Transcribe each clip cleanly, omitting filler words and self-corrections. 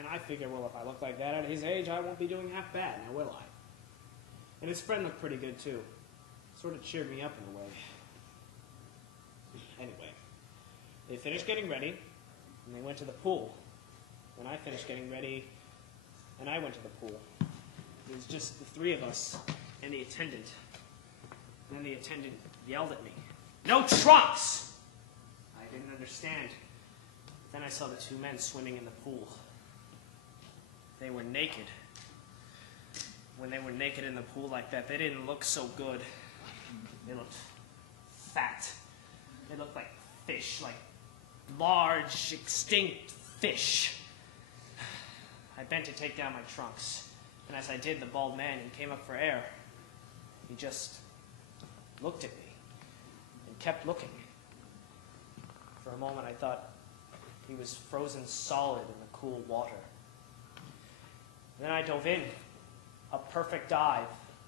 And I figure, well, if I look like that at his age, I won't be doing half bad, now will I? And his friend looked pretty good, too. Sort of cheered me up in a way. Anyway, they finished getting ready, and they went to the pool. When I finished getting ready, and I went to the pool. It was just the three of us and the attendant. And then the attendant yelled at me, "No trunks!" I didn't understand. Then I saw the two men swimming in the pool. They were naked. When they were naked in the pool like that, they didn't look so good. They looked fat. They looked like fish, like large, extinct fish. I bent to take down my trunks, and as I did, the bald man, he came up for air. He just looked at me and kept looking. For a moment, I thought he was frozen solid in the cool water. And then I dove in, a perfect dive,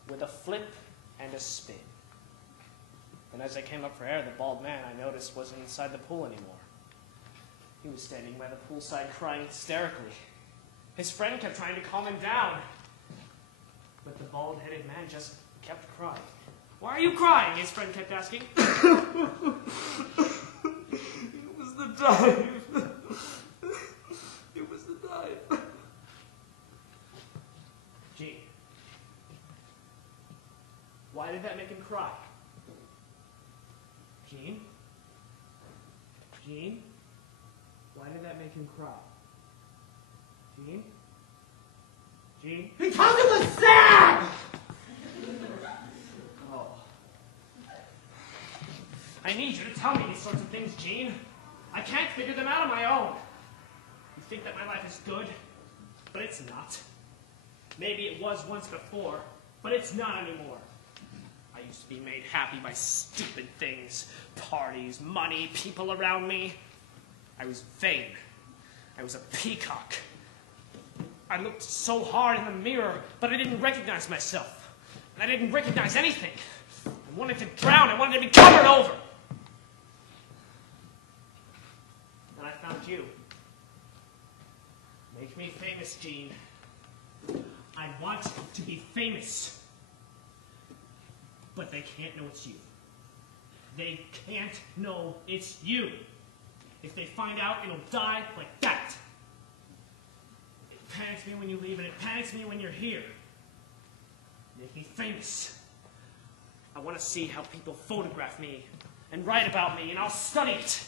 with a flip and a spin. And as I came up for air, the bald man, I noticed, wasn't inside the pool anymore. He was standing by the poolside crying hysterically. His friend kept trying to calm him down. But the bald-headed man just kept crying. "Why are you crying?" his friend kept asking. It was the dive. It was the dive. Gene, why did that make him cry? Gene? Gene? Why did that make him cry? Gene? Gene? Because it was sad! Oh. I need you to tell me these sorts of things, Gene. I can't figure them out on my own. You think that my life is good, but it's not. Maybe it was once before, but it's not anymore. I used to be made happy by stupid things. Parties, money, people around me. I was vain. I was a peacock. I looked so hard in the mirror, but I didn't recognize myself. And I didn't recognize anything. I wanted to drown. I wanted to be covered over. And I found you. Make me famous, Gene. I want to be famous. But they can't know it's you. They can't know it's you. If they find out, it'll die like that. It panics me when you leave, and it panics me when you're here. Make me famous. I want to see how people photograph me and write about me, and I'll study it.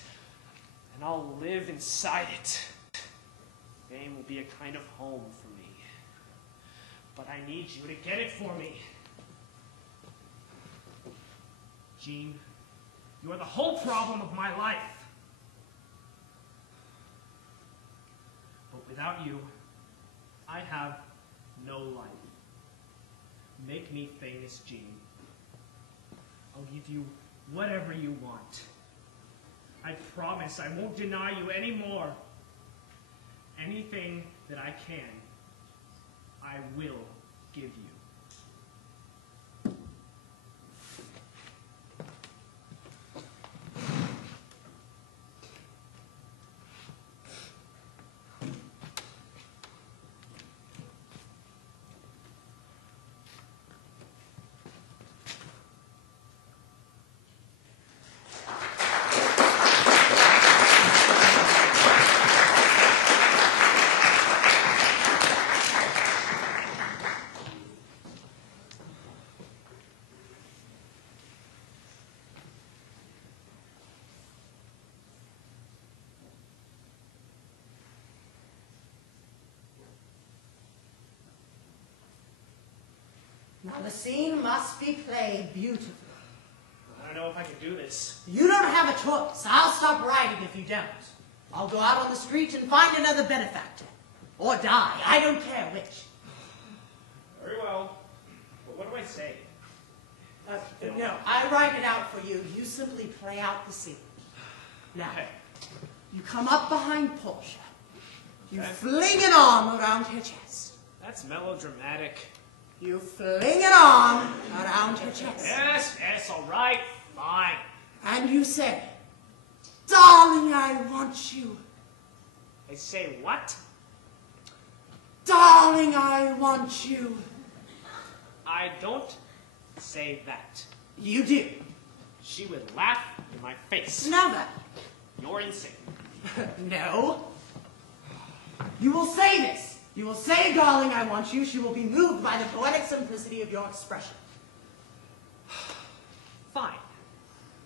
And I'll live inside it. Fame will be a kind of home for me. But I need you to get it for me. Gene, you are the whole problem of my life. But without you, I have no life. Make me famous, Gene. I'll give you whatever you want. I promise I won't deny you anymore. Anything that I can, I will give you. Now the scene must be played beautifully. I don't know if I can do this. You don't have a choice. I'll stop writing if you don't. I'll go out on the street and find another benefactor. Or die. I don't care which. Very well. But what do I say? No, I write it out for you. You simply play out the scene. Now, Okay. you come up behind Portia. You fling an arm around her chest. That's melodramatic. You fling an arm around her chest. Yes, all right, fine. And you say, "Darling, I want you." I say what? Darling, I want you. I don't say that. You do. She would laugh in my face. Never. You're insane. No. You will say this. You will say, darling, I want you. She will be moved by the poetic simplicity of your expression. Fine.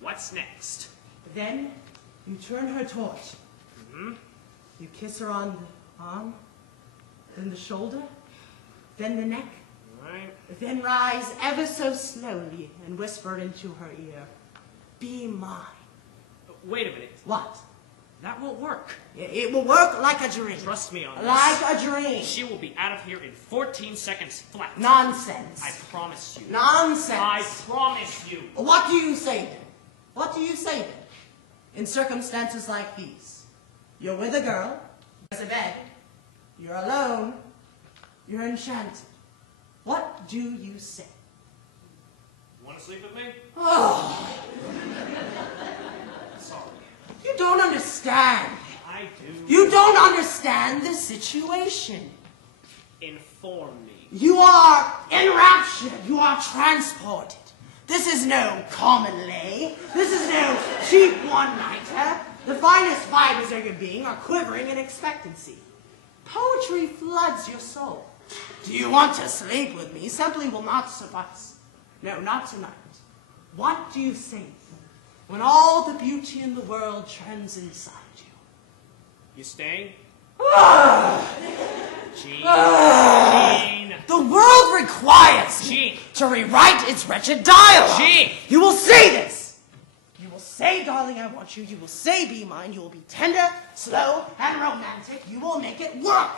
What's next? Then you turn her towards you. You kiss her on the arm, then the shoulder, then the neck, Right. then rise ever so slowly and whisper into her ear, be mine. Wait a minute. What? That won't work. It will work like a dream. Trust me on this. Like a dream. She will be out of here in 14 seconds flat. Nonsense. I promise you. Nonsense. I promise you. What do you say then? What do you say then? In circumstances like these, you're with a girl, there's a bed, you're alone, you're enchanted. What do you say? You want to sleep with me? Oh, Sorry. you don't understand. I do. You don't understand the situation. Inform me. You are enraptured. You are transported. This is no common lay. This is no cheap one-nighter. The finest fibers of your being are quivering in expectancy. Poetry floods your soul. Do you want to sleep with me? Simply will not suffice. No, not tonight. What do you say when all the beauty in the world trends inside you? You staying? Jean. Jean. The world requires Jean. me to rewrite its wretched dialogue. Jean. You will say this. You will say, darling, I want you. You will say, be mine. You will be tender, slow, and romantic. You will make it work.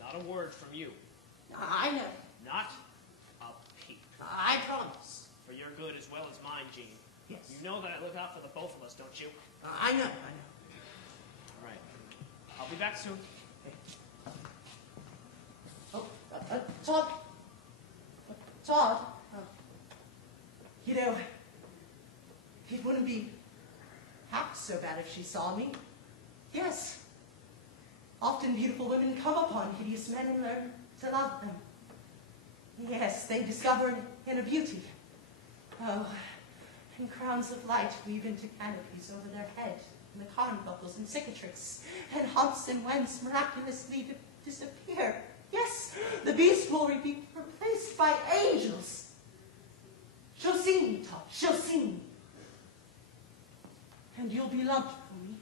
Not a word from you. I know. Not a peep. I promise. For your good as well as mine, Jean. Yes. You know that I look out for the both of us, don't you? I know. All right. I'll be back soon. Oh, Todd. Todd. You know, it wouldn't be half so bad if she saw me. Yes. Often beautiful women come upon hideous men and learn to love them. Yes, they discover inner beauty. Oh, and crowns of light weave into canopies over their head, and the carbuncles and cicatrix, and humps and whence miraculously disappear. Yes, the beast will be replaced by angels. She'll see me, Todd. She'll see me. And you'll be loved for me.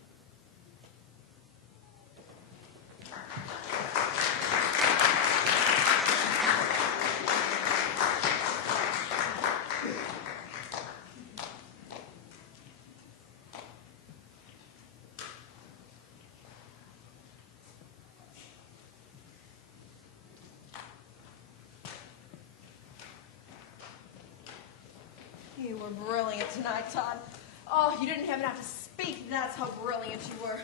You were brilliant tonight, Todd. Oh, you didn't even have to speak. That's how brilliant you were.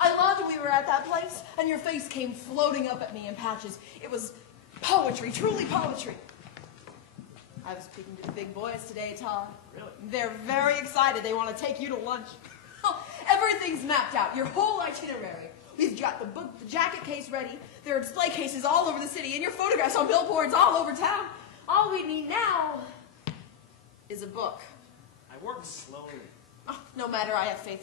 I loved we were at that place, and your face came floating up at me in patches. It was poetry, truly poetry. I was speaking to the big boys today, Todd. Really? They're very excited. They want to take you to lunch. Everything's mapped out, your whole itinerary. We've got the book, the jacket case ready. There are display cases all over the city, and your photographs on billboards all over town. All we need now is a book. I work slowly. Oh, no matter, I have faith